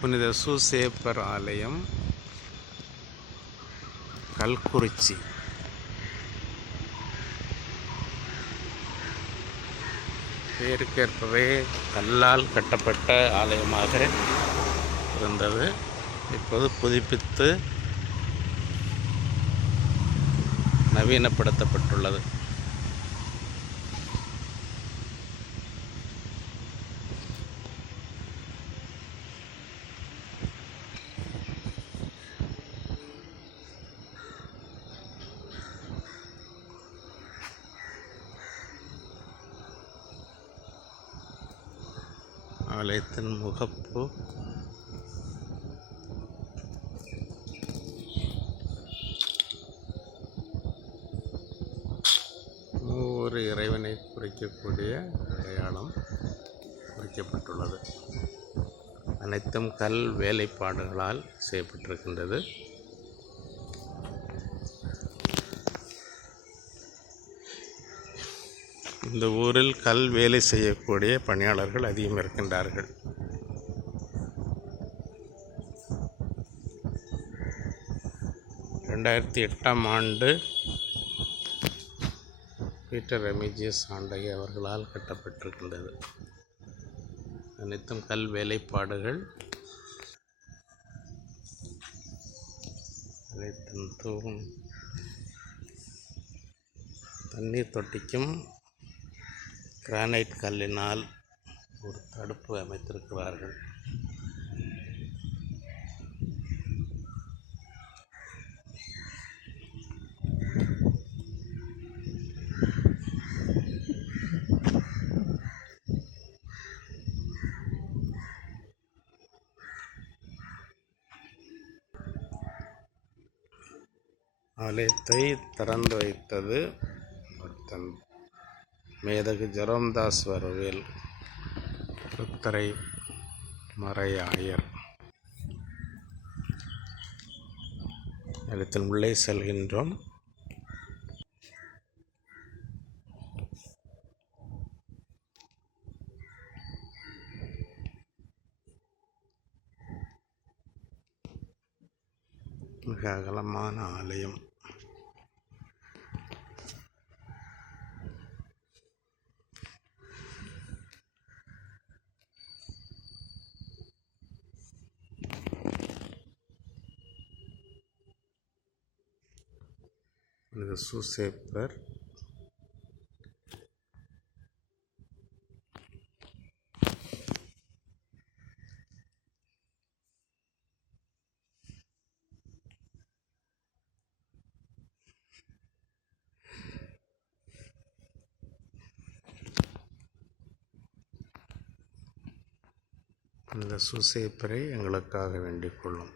புனித சூசேப்பர் ஆலயம், கல்குறிச்சி. பேருக்கேற்பவே கல்லால் கட்டப்பட்ட ஆலயமாக இருந்தது. இப்போது புதுப்பித்து நவீனப்படுத்தப்பட்டுள்ளது. ஆலயத்தின் முகப்பு மூவொரு இறைவனை குறிக்கக்கூடிய அடையாளம் குறிக்கப்பட்டுள்ளது. அனைத்தும் கல் வேலைப்பாடுகளால் செய்யப்பட்டிருக்கின்றது. இந்த ஊரில் கல் வேலை செய்யக்கூடிய பணியாளர்கள் அதிகம் இருக்கின்றார்கள். ஆண்டு பீட்டர் ரெமிஜியஸ் ஆண்டகை அவர்களால் கட்டப்பட்டிருக்கின்றது. அனைத்தும் கல் வேலைப்பாடுகள். அனைத்தும் தூண், தண்ணீர் தொட்டிக்கும் கிரானைட் கல்லினால் ஒரு தடுப்பு அமைத்திருக்கிறார்கள். ஆலயத்தை திறந்து வைத்தது மேதகு ஜெரோம்தாஸ் வரவேல் புத்தரை மறையாயர். ஆலயத்தின் உள்ளே செல்கின்றோம். மிக அகலமான ஆலயம். புனித சூசேப்பர் புனித சூசேப்பரை எங்களுக்காக வேண்டிக் கொள்ளும்.